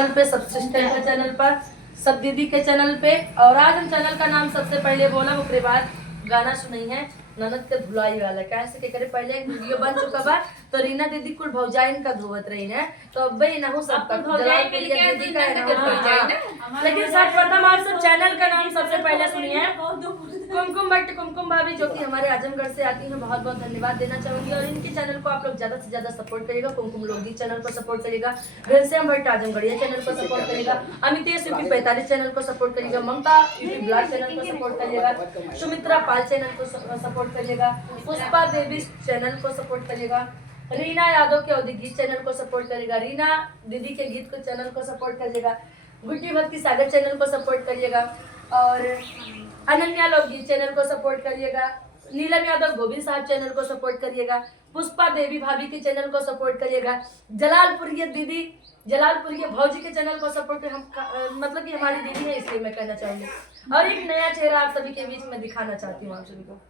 Channel पे, सब sister के channel पर, सब दीदी के चैनल पे। और आज हम चैनल का नाम सबसे पहले बोला, उसके बाद गाना सुनी है ननद के धुलाई वाला। कैसे के करे पहले एक वीडियो बन चुका बा, तो रीना दीदी कुल भौजाइन का धोवत रही है, तो अब भाई ना हो सब भौजाइन के लिए दीदी का है। लेकिन सर्वप्रथम आप सब चैनल का नाम सबसे पहले सुनिए, कुमकुम भट्ट कुमकुम भाभी, जो कि हमारे आजमगढ़ से आती हैं। बहुत बहुत धन्यवाद देना चाहूंगी। और इनके चैनल को आप लोग ज्यादा से ज्यादा सपोर्ट करिएगा। कुमकुम लोगी चैनल को सपोर्ट करिएगा, घनश्याम भट्ट आजमगढ़िया चैनल को सपोर्ट करिएगा, अमितेश यूपी 45 चैनल को सपोर्ट करिएगा, ममता यूपी ब्लॉग चैनल को सपोर्ट करिएगा, सुमित्रा पाल चैनल को सपोर्ट करिएगा, पुष्पा देवी चैनल को सपोर्ट करिएगा, रीना यादव के औधी गीत चैनल को सपोर्ट करिएगा, रीना दीदी के गीत को चैनल को सपोर्ट करिएगा, गुड्डी भक्ति सागर चैनल को सपोर्ट करिएगा, और अनन्या लोकगीत चैनल को सपोर्ट करिएगा, नीलम यादव गोविंद साहब चैनल को सपोर्ट करिएगा, पुष्पा देवी भाभी के चैनल को सपोर्ट करिएगा, जलालपुरी दीदी, जलालपुरी भौजी के चैनल को सपोर्ट मतलब कि हमारी दीदी है इसलिए मैं कहना चाहूंगी। और एक नया चेहरा आप सभी के बीच में दिखाना चाहती हूँ आप सभी को।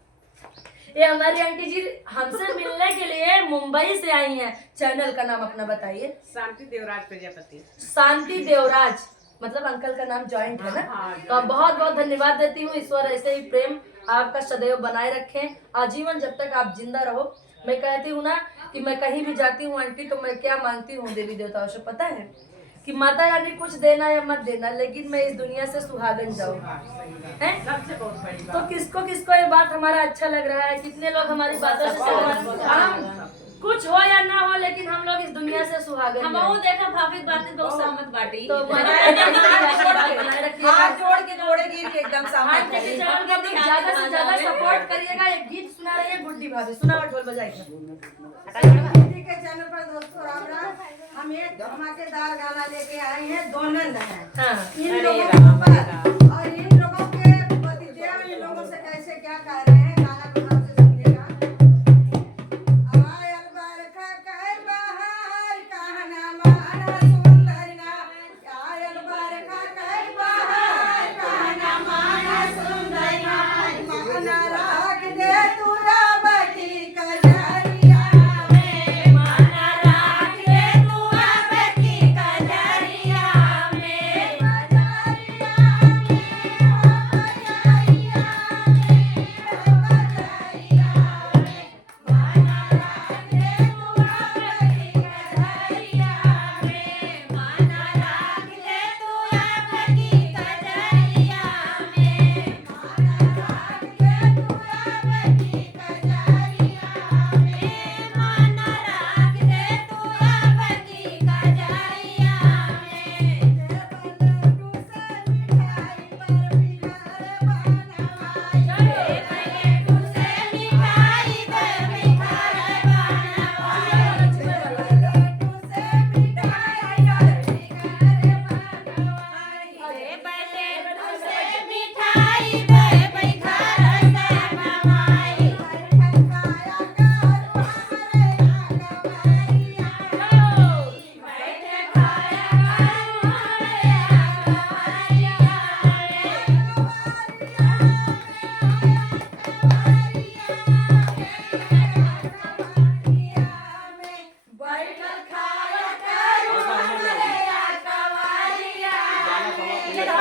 ये हमारी आंटी जी हमसे मिलने के लिए मुंबई से आई हैं। चैनल का नाम अपना बताइए। शांति देवराज प्रजापति। शांति देवराज, मतलब अंकल का नाम जॉइंट है ना। तो बहुत बहुत धन्यवाद देती हूँ। ईश्वर ऐसे ही प्रेम आपका सदैव बनाए रखें आजीवन, जब तक आप जिंदा रहो। मैं कहती हूँ ना कि मैं कहीं भी जाती हूँ आंटी, तो मैं क्या मांगती हूँ देवी देवताओं से पता है कि माता रानी कुछ देना या मत देना, लेकिन मैं इस दुनिया से सुहागन जाऊँ। तो किसको किसको ये बात हमारा अच्छा लग रहा है? कितने लोग हमारी बातों से कुछ हो या ना हो, लेकिन हम लोग इस दुनिया से सुहागन हम वो देखा भाभी बातें बहुत सहमत बाटी। तो हाथ जोड़ के जोड़े गिर के एकदम सहमत है। ज्यादा से ज्यादा सपोर्ट करिएगा। एक गीत सुना रही है गुड्डी भाभी, सुनाओ ढोल बजाइए। दीदी के चैनल पर दोस्तों राम राम। हम एक धमाकेदार गाना लेके आए हैं, दो नंद हैं। इन लोगों के ऊपर और इन लोगों के पतिदेव इन लोगों से कैसे क्या कह रहे हैं, गाना को ध्यान से सुनिएगा। आयल बरखा कह बहार कहना माना सुंदरना, आयल बरखा कह बहार कहना माना सुंदरना, माना राग दे तू रावटी कजरिया में, माना राग दे तू रावटी कजरिया में, कजरिया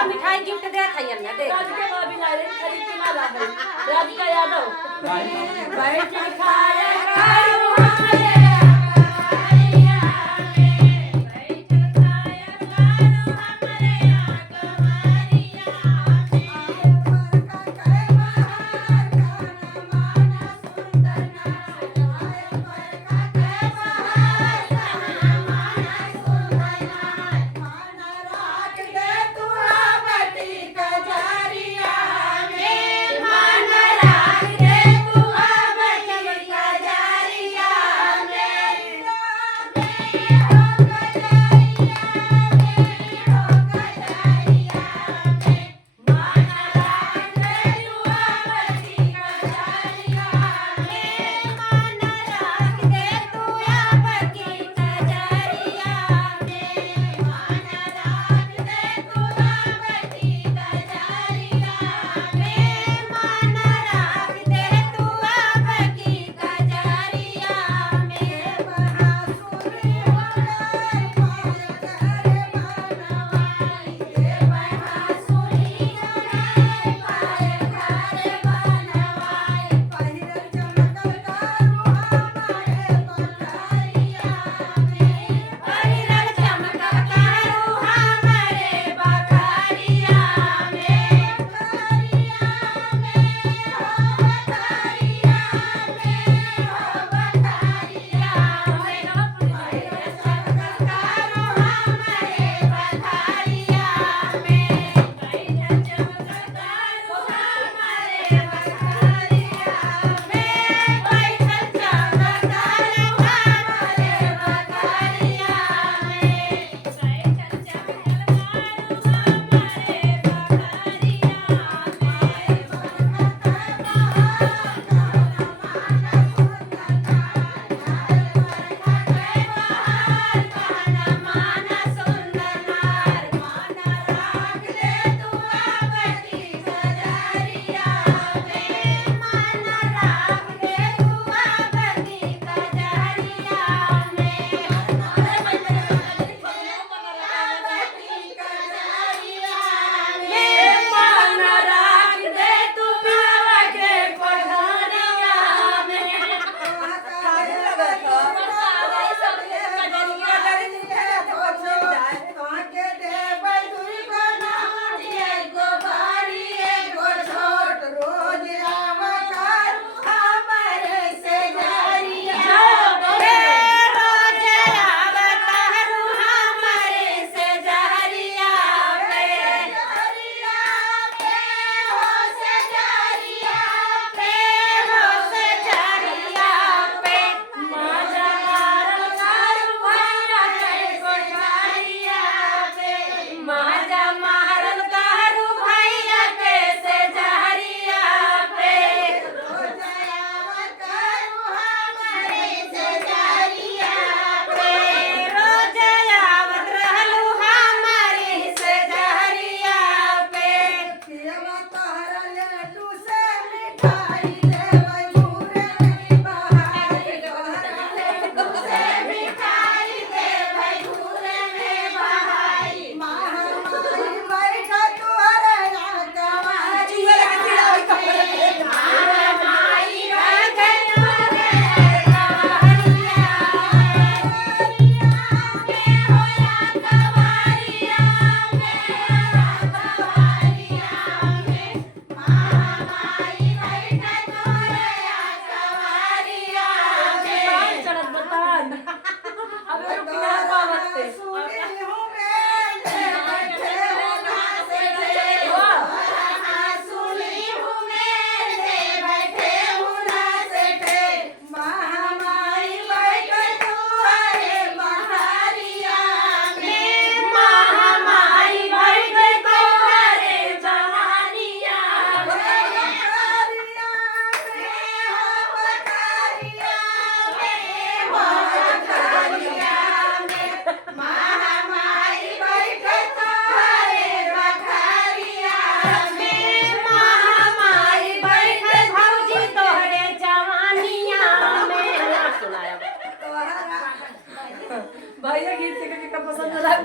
मिठाई गिफ्ट दे थैयन ना दे। राधिका भाभी ला रही खरीद के ना ला गई। राधिका यादव बैठ के खाया करो हमारे कवालिया में, बैठ के खाया करो हमारे कवालिया में, आयल बरखा कह बहार कहना माना सुंदरना, आयल बरखा कह बहार कहना माना सुंदरना, माना राख दे तू रावटी कजरिया में, माना राख दे तू रावटी कजरिया में।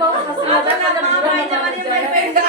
बहुत हंसी मजाक माँ भाई जमाने में